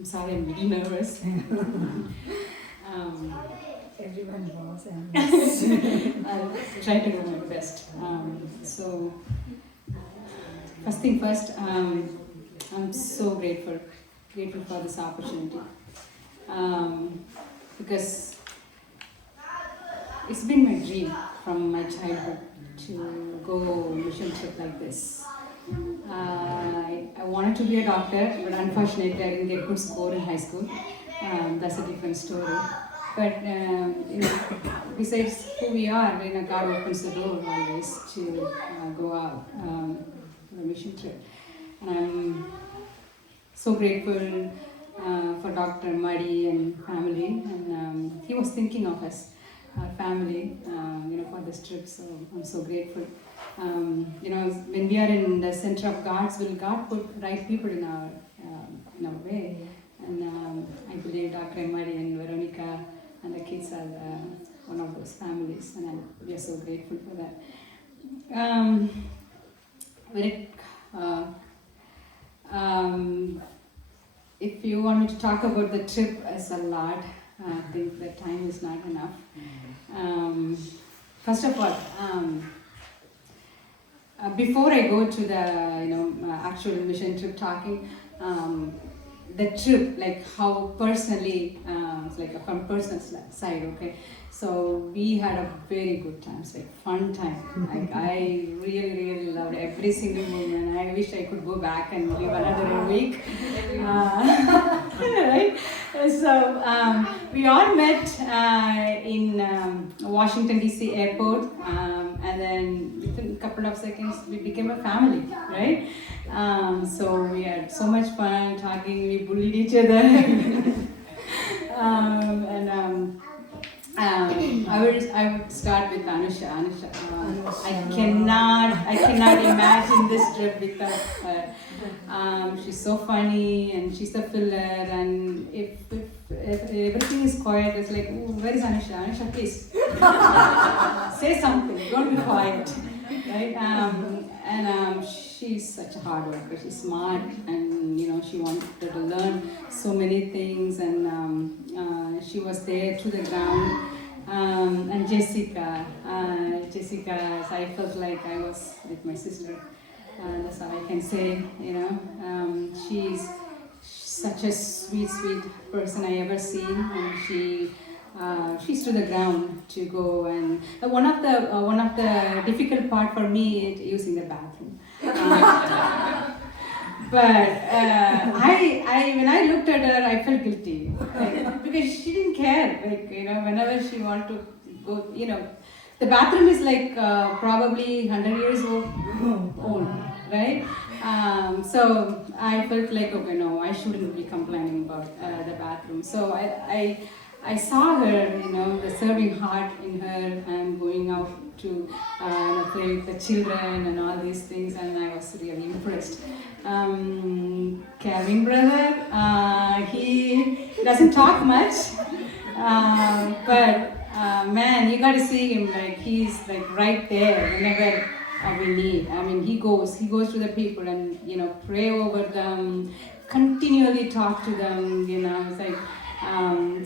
I'm sorry, I'm a little nervous. Everyone was, and I'll try to do my best. First thing first, I'm so grateful for this opportunity, because it's been my dream from my childhood to go mission trip like this. I wanted to be a doctor, but unfortunately I didn't get good score in high school. That's a different story. But besides who we are, God opens the door always to go out on a mission trip. And I'm so grateful for Dr. Muddy and family, and he was thinking of us, our family, for this trip. So I'm so grateful. When we are in the center of God's will, God put right people in our way, and I believe Dr. Muddy and Veronica and the kids are one of those families, and we are so grateful for that. If you want me to talk about the trip as a lot, I think the time is not enough. First of all, before I go to the actual mission trip talking, the trip, like how personally, like from personal side, okay. So we had a very good time, like fun time. Like I really loved every single moment. I wish I could go back and live another week. Right? So we all met in Washington DC airport, and then within a couple of seconds we became a family, right? So we had so much fun talking. We bullied each other. I would start with Anusha. I cannot imagine this trip without her. She's so funny and she's a filler. And if everything is quiet, it's like, "Ooh, where is Anusha? Anusha, please say something. Don't be quiet." Right? She's such a hard worker. She's smart, and she wanted to learn so many things, and she was there to the ground. And Jessica, I felt like I was with my sister. That's all I can say. She's such a sweet person I ever seen, and she's to the ground to go. And one of the difficult part for me is using the bathroom. But when I looked at her, I felt guilty, because she didn't care. Whenever she wanted to go, the bathroom is like probably 100 years old, right? So I felt like, okay, no, I shouldn't be complaining about the bathroom. So I saw her, the serving heart in her, and going out to play with the children and all these things, and I was really impressed. Kevin brother, he doesn't talk much, but man, you got to see him. Like he's like right there whenever we need. I mean, he goes to the people and pray over them, continually talk to them. It's like.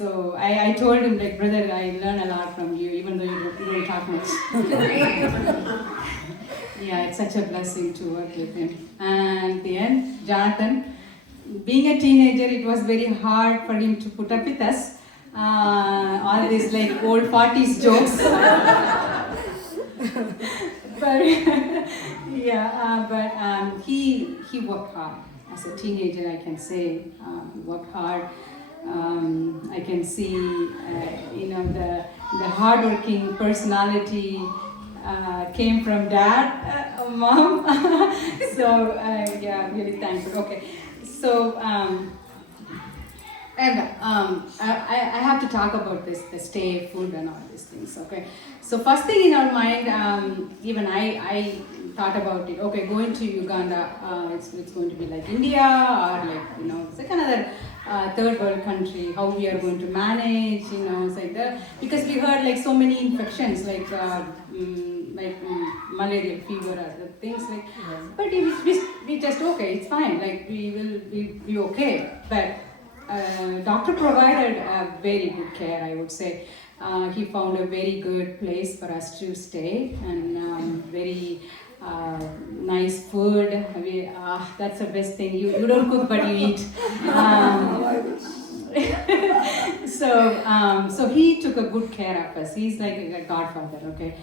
So I told him, like, brother, I learn a lot from you, even though you don't talk much. Yeah, it's such a blessing to work with him. And at the end, Jonathan, being a teenager, it was very hard for him to put up with us. All these like old 40s jokes. But he worked hard. As a teenager, I can say, he worked hard. I can see, the hardworking personality came from dad, mom. So I'm really thankful. Okay, so I have to talk about the stay, food, and all these things. Okay, so first thing in our mind, even I thought about it. Okay, going to Uganda, it's going to be like India, or like it's like another third world country. How we are going to manage, it's like that, because we heard like so many infections, like malaria, fever, other things like. But we just okay, it's fine. Like we will be okay, but doctor provided a very good care, I would say. He found a very good place for us to stay and very nice food. That's the best thing. You don't cook but you eat. So he took a good care of us. He's like a godfather, okay?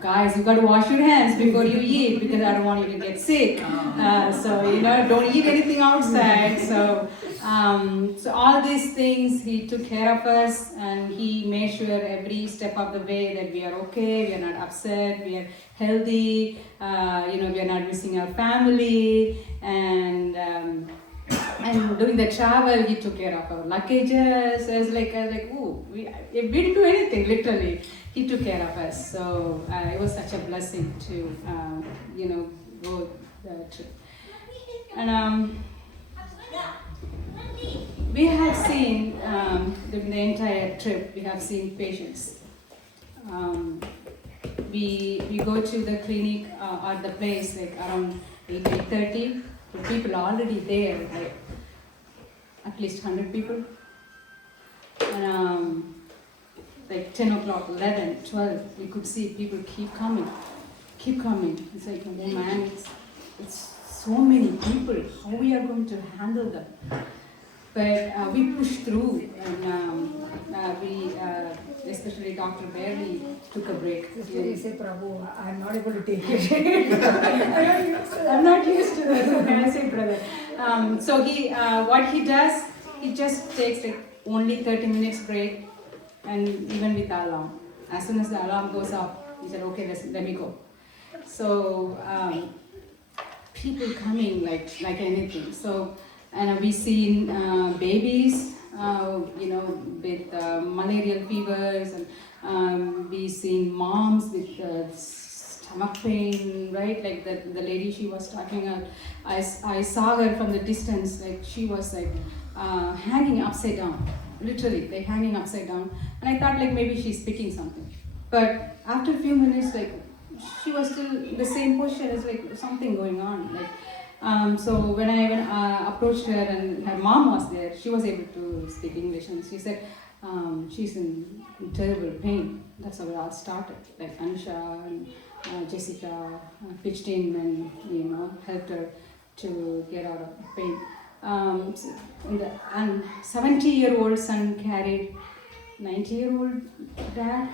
Guys, you got to wash your hands before you eat because I don't want you to get sick. Don't eat anything outside. So all these things, he took care of us and he made sure every step of the way that we are okay, we are not upset, we are healthy, we are not missing our family, and during the travel, he took care of our luggages. I was like, ooh, we didn't do anything, literally. He took care of us. So it was such a blessing to, go the trip. And we have seen, during the entire trip, we have seen patients. We go to the clinic or the place like around 8:30. The people are already there, like at least 100 people. And like 10 o'clock, 11, 12, we could see people keep coming. It's like, oh man, it's so many people. How we are going to handle them? But we pushed through, and we, especially Dr. Barely, took a break. You say, Prabhu, I'm not able to take it. I'm not used to this. Okay, I say, brother. So what he does, he just takes like only 30 minutes break, and even with the alarm. As soon as the alarm goes off, he said, okay, let me go. So people coming like anything. So. And we've seen babies, with malarial fevers, and we've seen moms with stomach pain, right? Like the lady she was talking about, I saw her from the distance, like she was like hanging upside down, literally, like hanging upside down. And I thought like maybe she's speaking something. But after a few minutes, like she was still in the same position, it's like something going on. Like. So when I approached her and her mom was there, she was able to speak English and she said she's in terrible pain. That's how it all started. Like Anusha and Jessica pitched in and helped her to get out of pain. And 70-year-old son carried 90-year-old dad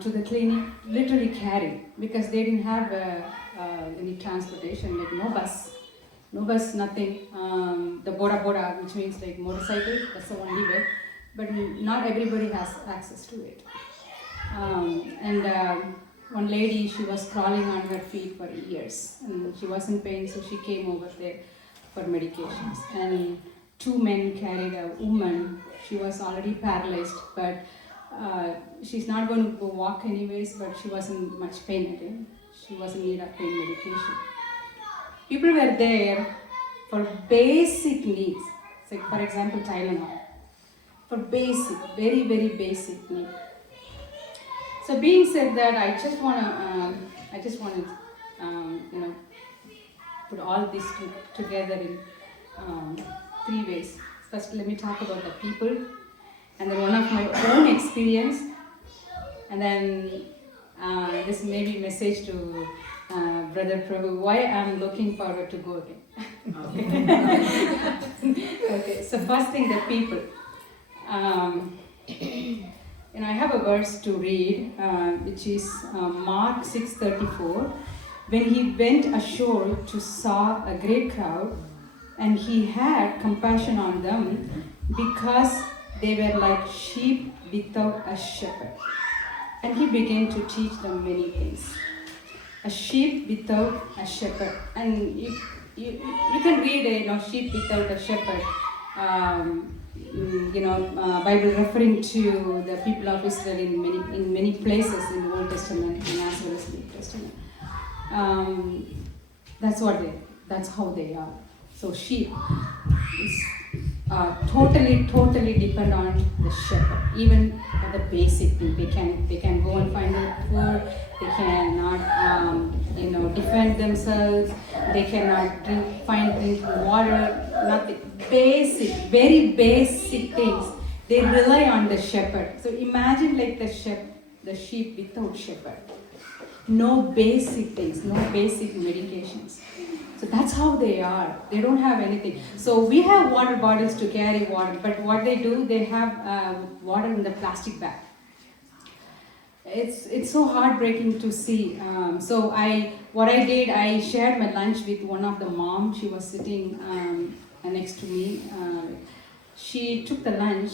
to the clinic, literally carried, because they didn't have any transportation, like no bus, nothing. The boda, which means like motorcycle, that's the only way, but not everybody has access to it. One lady, she was crawling on her feet for years, and she was in pain, so she came over there for medications. And 2 men carried a woman. She was already paralyzed, but she's not going to go walk anyways, but she wasn't much pain again. She was in need of pain medication. People were there for basic needs, like for example Tylenol, for basic, very very basic need. So being said that, I just want to put all this together in 3 ways. First, let me talk about the people, and then one of my own experience, and then this may be message to Brother Prabhu, why I'm looking forward to go again. Okay, so first thing, the people. I have a verse to read, which is Mark 6:34. When he went ashore to saw a great crowd, and he had compassion on them, because they were like sheep without a shepherd. And he began to teach them many things. A sheep without a shepherd. And you can read a sheep without a shepherd. Bible referring to the people of Israel in many places in the Old Testament and as well as the New Testament. That's how they are. So sheep is totally depend on the shepherd, even for the basic thing. They can go and find the food. They cannot, defend themselves. They cannot drink water. Nothing. Basic, very basic things. They rely on the shepherd. So imagine like the sheep without shepherd. No basic things, no basic medications. So that's how they are. They don't have anything. So we have water bottles to carry water, but what they do, they have water in the plastic bag. It's so heartbreaking to see. So what I did, I shared my lunch with one of the moms. She was sitting next to me. She took the lunch.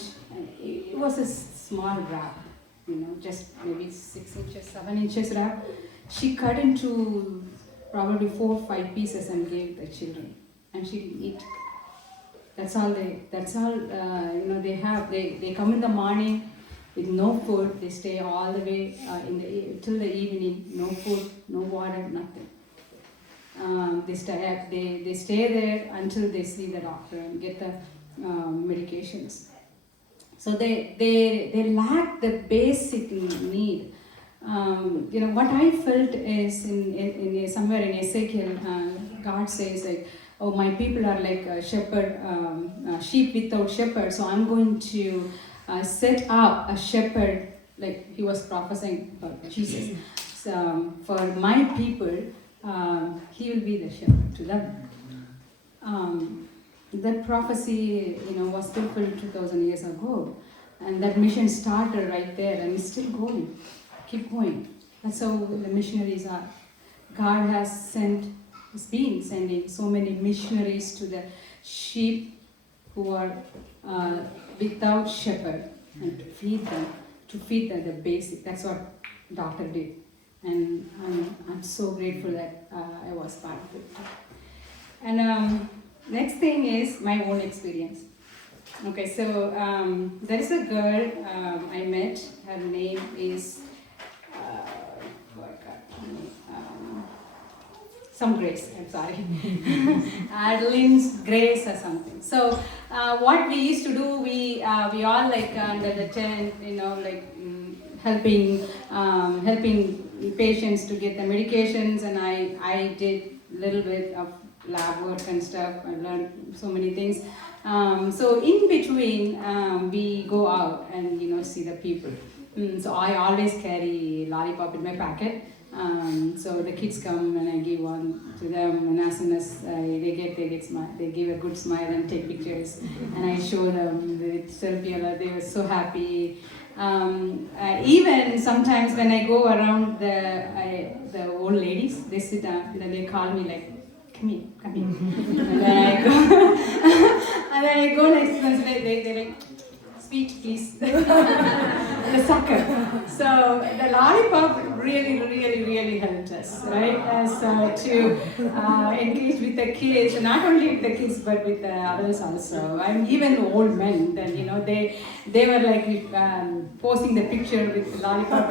It was a small wrap, just maybe 6 inches, 7 inches wrap. She cut into probably 4 or 5 pieces and gave the children, and she didn't eat. That's all they have. They come in the morning with no food. They stay all the way till the evening. No food, no water, nothing. They stay there until they see the doctor and get the medications. So they lack the basic need. What I felt is in somewhere in Ezekiel, God says like, "Oh, my people are like a shepherd, sheep without shepherd. So I'm going to set up a shepherd." Like he was prophesying about Jesus. So for my people, he will be the shepherd to them. That prophecy, was fulfilled 2,000 years ago, and that mission started right there, and it's still going. Keep going. That's how the missionaries are. God has been sending so many missionaries to the sheep who are without shepherd, and to feed them the basic. That's what doctor did, and I'm so grateful that I was part of it. And next thing is my own experience. Okay, so there is a girl I met. Her name is some Grace. I'm sorry, Adeline's Grace or something. So what we used to do, we all like under the tent, helping patients to get the medications, and I did a little bit of lab work and stuff. I learned so many things. So in between, we go out and see the people. So I always carry lollipop in my pocket. So the kids come and I give one to them, and as soon as they give a good smile and take pictures, and I show them the selfie. They were so happy. Even sometimes when I go around the old ladies, they sit down and they call me like, come here. And then I go next to them, they're like, sweet, please. The sucker. So the lollipop really helped us, right? So to engage with the kids, not only with the kids but with the others also, and even the old men. Then they were like posting the picture with the lollipop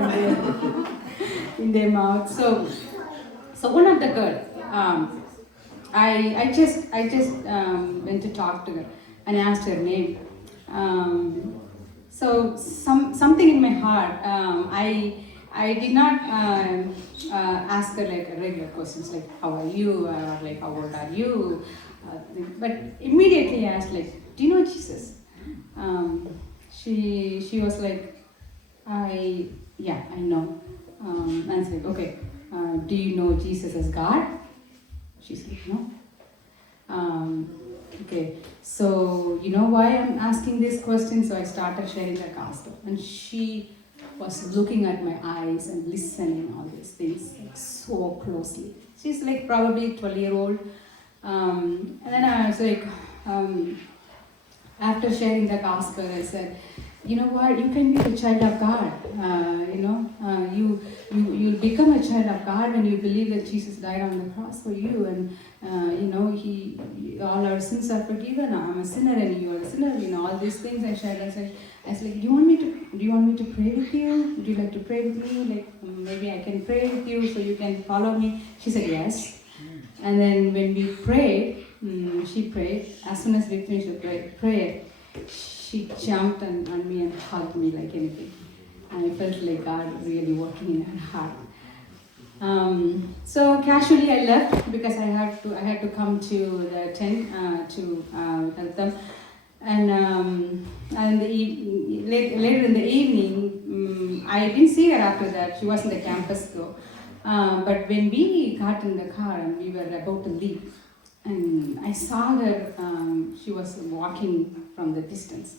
in their mouth. So one of the girls. I just went to talk to her and asked her name. So something in my heart, I did not ask her like regular questions like how are you, or like how old are you, but immediately I asked like, do you know Jesus? She was like, I know. And I said, okay, do you know Jesus as God? She's like, no. Okay, so you know why I'm asking this question? So I started sharing the gospel, and she was looking at my eyes and listening all these things like, so closely. She's like probably 12-year-old. And then I was like, after sharing the gospel, I said, you know what, you can be a child of God. You become a child of God when you believe that Jesus died on the cross for you, and all our sins are forgiven. I'm a sinner and you are a sinner. All these things I shared. I was like, do you want me to pray with you? Would you like to pray with me? Like maybe I can pray with you so you can follow me. She said yes. And then when we prayed, she prayed. As soon as we finished the prayer, she jumped on me and hugged me like anything. And I felt like God really working in her heart. So casually I left because I had to come to the tent to help them. And later in the evening, I didn't see her after that. She was in the campus though. But when we got in the car and we were about to leave, and I saw her, she was walking from the distance.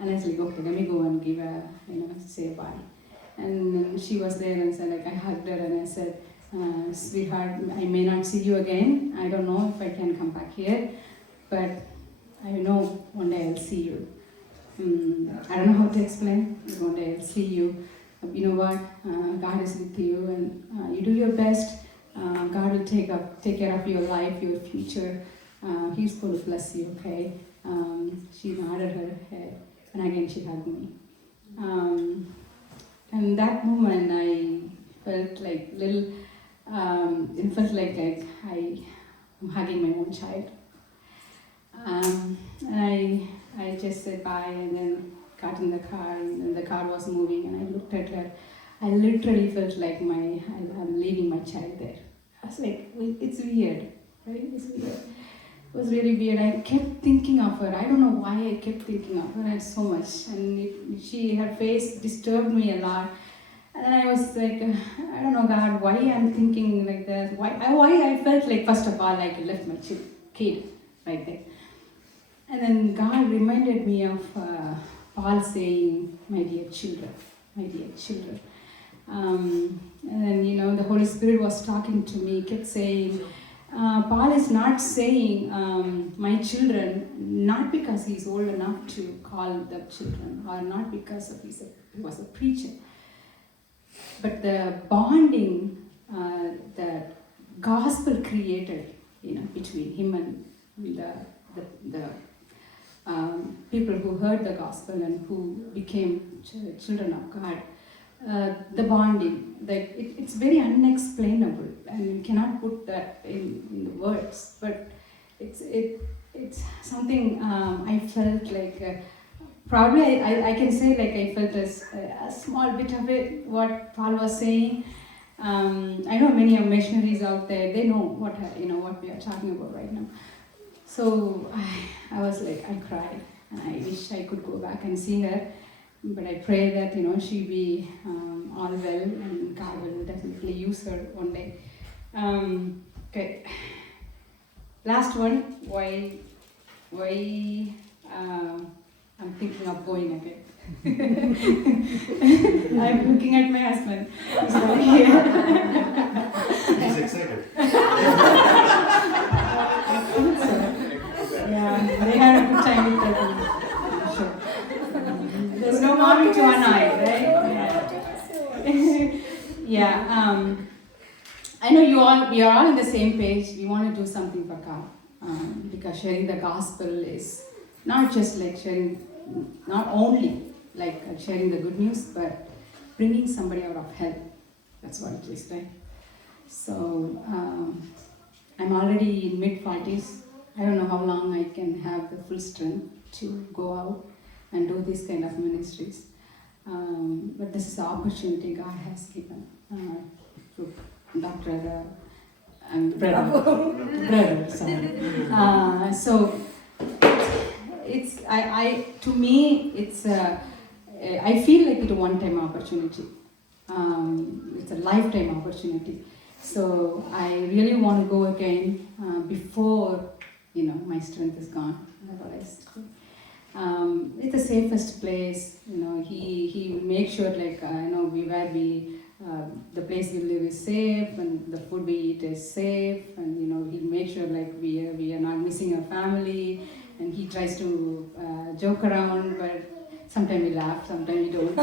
And I was like, okay, let me go and give her, say bye. And she was there and said, like, I hugged her and I said, sweetheart, I may not see you again. I don't know if I can come back here, but I know one day I'll see you. I don't know how to explain, but one day I'll see you. You know what? God is with you, and you do your best. God will take care of your life, your future. He's going to bless you, okay? She nodded her head, and again she hugged me. And that moment I felt like it felt like I'm hugging my own child. And I just said bye and then got in the car, and then the car was moving and I looked at her. I literally felt like I'm leaving my child there. I was like, it's weird, right? It's weird. It was really weird. I kept thinking of her. I don't know why I kept thinking of her so much. And her face disturbed me a lot. And I was like, I don't know, God, why I'm thinking like that? Why I felt like, first of all, like I left my kid right there. And then God reminded me of Paul saying, my dear children, my dear children. And then, the Holy Spirit was talking to me, kept saying, Paul is not saying my children, not because he's old enough to call them children, or not because he was a preacher, but the bonding that gospel created, between him and the people who heard the gospel and who became children of God. The bonding, that it's very unexplainable, and you cannot put that in the words. But it's something I felt like. Probably I can say like I felt a small bit of it. What Paul was saying. I know many of missionaries out there. They know what we are talking about right now. So I was like, I cried, and I wish I could go back and see her. But I pray that she be all well, and God will definitely use her one day. Okay. Last one. Why? I'm thinking of going again. I'm looking at my husband. He's not here. He's excited. Yeah, they had a good time with that. Sure. There's no mommy to an eye, right? Yeah. I know we are all on the same page. We want to do something for God, because sharing the gospel is not just like not only like sharing the good news, but bringing somebody out of hell. That's what it is, right? So I'm already in mid-40s. I don't know how long I can have the full strength to go out and do these kind of ministries. But this is the opportunity God has given to Dr. Brother, sorry. So it's to me it's I feel like it's a one-time opportunity. It's a lifetime opportunity. So I really want to go again before my strength is gone. Otherwise, it's the safest place. He will make sure like the place we live is safe, and the food we eat is safe, and he'll make sure like we are not missing our family. And he tries to joke around, but sometimes we laugh, sometimes we don't.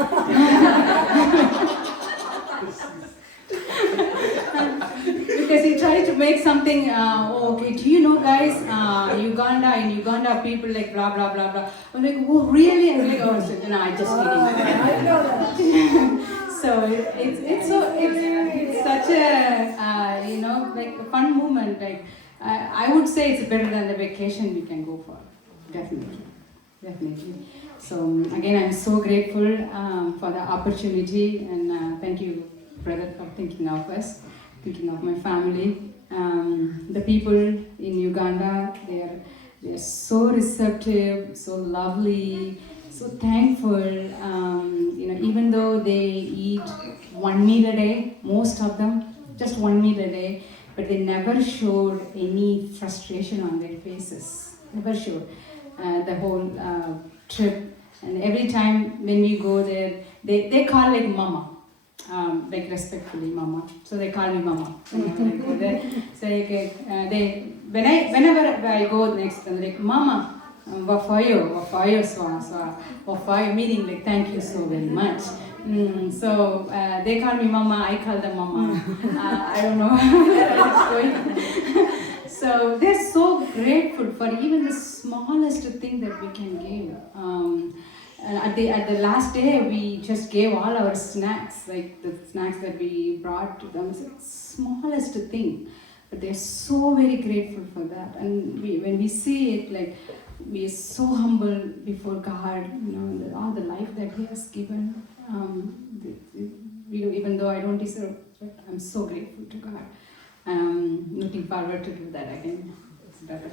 Because he tried to make something, okay, do you know guys, in Uganda people like blah blah blah blah. I'm like, oh really? I was like, oh shit, no, I just kidding. I know that. So it's such a like a fun moment, like I would say it's better than the vacation we can go for. Definitely. Definitely. So again, I'm so grateful for the opportunity, and thank you, brother, for thinking of us, thinking of my family. The people in Uganda, they're so receptive, so lovely, so thankful. Even though they eat 1 meal a day, most of them, just 1 meal a day, but they never showed any frustration on their faces. Never showed. The whole trip, and every time when we go there, they call like mama, like respectfully mama. So they call me mama. So whenever I go next, I'm like mama, wafayo, wafayo, meaning like thank you so very much. So they call me mama, I call them mama. I don't know where it's going. So they're so grateful for even the smallest thing that we can give. And at the last day, we just gave all our snacks, like the snacks that we brought to them. It's the smallest thing, but they're so very grateful for that. And when we see it, like we are so humble before God, all the life that He has given. Even though I don't deserve it, I'm so grateful to God. Looking forward to do that again. It's better.